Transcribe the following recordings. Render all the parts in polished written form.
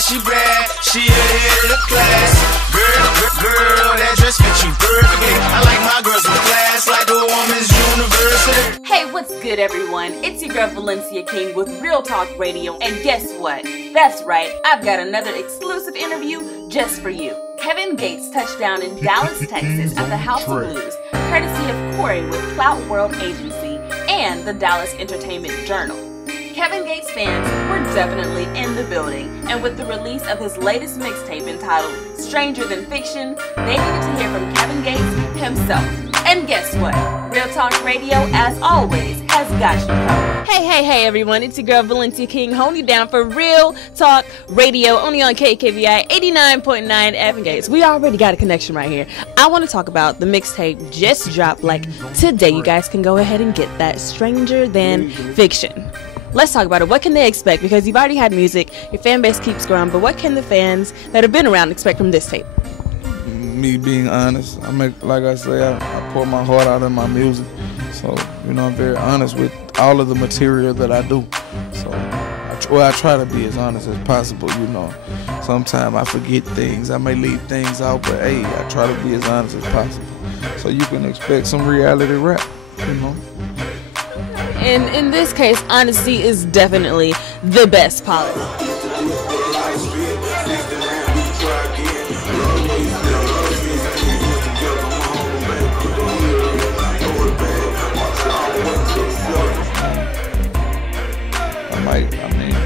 she bad, she ahead of the class. Girl, that dress fits you perfectly. I like my girls with class, like the woman's university. Hey, what's good, everyone? It's your girl Valencia King with Real Talk Radio, and guess what? That's right, I've got another exclusive interview just for you. Kevin Gates touched down in Dallas, Texas at the House of Blues, courtesy of Corey with Clout World Agency and the Dallas Entertainment Journal. Kevin Gates fans were definitely in the building, and with the release of his latest mixtape entitled Stranger Than Fiction, they needed to hear from Kevin Gates himself. And guess what? Real Talk Radio, as always, has got you covered. Hey, everyone. It's your girl, Valencia King, holding you down for Real Talk Radio, only on KKVI 89.9 FM Gates. We already got a connection right here. I want to talk about the mixtape just dropped, like, today. You guys can go ahead and get that, Stranger Than Fiction. Let's talk about it. What can they expect? Because you've already had music, your fan base keeps growing, but what can the fans that have been around expect from this tape? Me being honest, like I say, I pour my heart out in my music. So, I'm very honest with all of the material that I do. So, I try to be as honest as possible, Sometimes I forget things, I may leave things out, but hey, I try to be as honest as possible. So you can expect some reality rap, And in this case, honesty is definitely the best policy.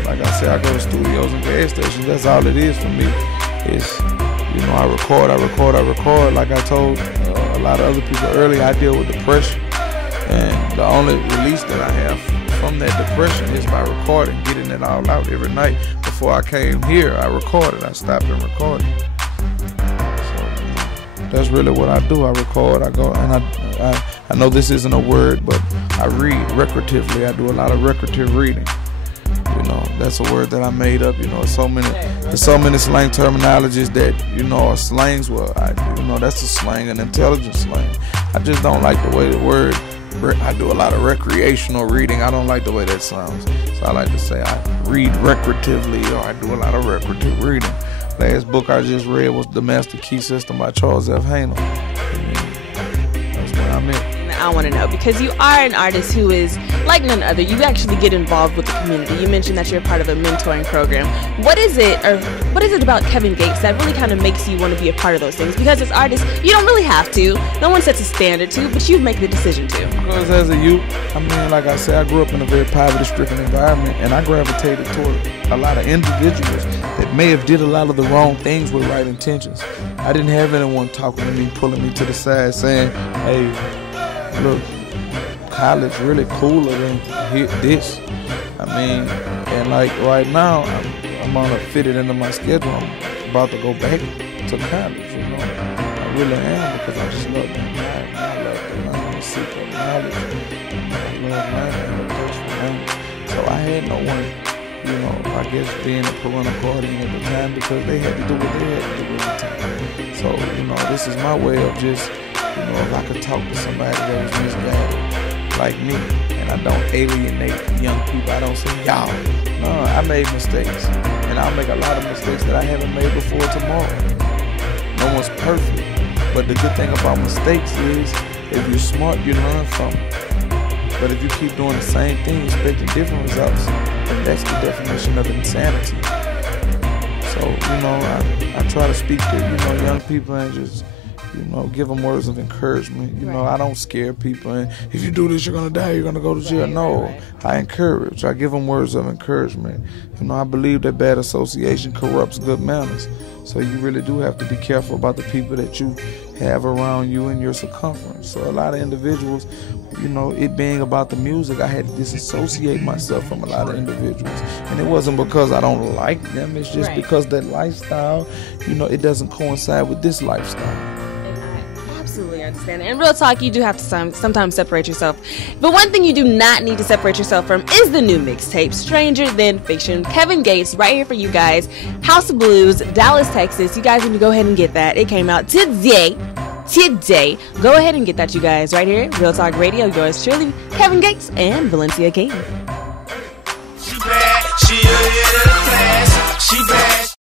Like I said, I go to studios and gas stations. That's all it is for me. It's, I record. Like I told a lot of other people earlier, I deal with depression. And the only release that I have from that depression is by recording, getting it all out every night. Before I came here, I recorded. I stopped and recorded. So that's really what I do. I record. I go, and I know this isn't a word, but I read recreatively. I do a lot of recreative reading. That's a word that I made up. There's so many slang terminologies that are slangs. Well, that's a slang, an intelligent slang. I just don't like the way the word. I do a lot of recreational reading. I don't like the way that sounds. So I like to say I read recreatively, or I do a lot of recreative reading. Last book I just read was The Master Key System by Charles F. Haanel. That's where I'm at. I want to know, because you are an artist who is like none other. You actually get involved with the community. You mentioned that you're part of a mentoring program. What is it about Kevin Gates that really kind of makes you want to be a part of those things? Because as artists, you don't really have to. No one sets a standard to, but you make the decision to. Because as a youth, like I said, I grew up in a very poverty-stricken environment, and I gravitated toward a lot of individuals that may have did a lot of the wrong things with right intentions. I didn't have anyone talking to me, pulling me to the side, saying, hey, look, college really cooler than this. And like right now, I'm gonna fit it into my schedule. I'm about to go back to college, I really am, because I just love that life. I love to learn and seek out knowledge. I love learning and personal. So I had no one, I guess being a parental guardian at the time, because they had to do what they had to do at the time. So, this is my way of just, if I could talk to somebody that was misguided like me, and I don't alienate young people, I don't say y'all. No, I made mistakes, and I'll make a lot of mistakes that I haven't made before tomorrow. No one's perfect, but the good thing about mistakes is, if you're smart, you learn from them. But if you keep doing the same thing, expecting different results, then that's the definition of insanity. So, I try to speak to, young people and just, give them words of encouragement. I don't scare people. And if you do this, you're going to die, you're going to go to jail. No, I encourage. I give them words of encouragement. I believe that bad association corrupts good manners. So you really do have to be careful about the people that you have around you in your circumference. So a lot of individuals, it being about the music, I had to disassociate myself from a lot of individuals. And it wasn't because I don't like them. It's just because that lifestyle, it doesn't coincide with this lifestyle. Absolutely understand. And real talk, you do have to sometimes separate yourself. But one thing you do not need to separate yourself from is the new mixtape, Stranger Than Fiction. Kevin Gates, right here for you guys. House of Blues, Dallas, Texas. You guys need to go ahead and get that. It came out today. Go ahead and get that, you guys, right here. Real Talk Radio, yours truly, Kevin Gates and Valencia King.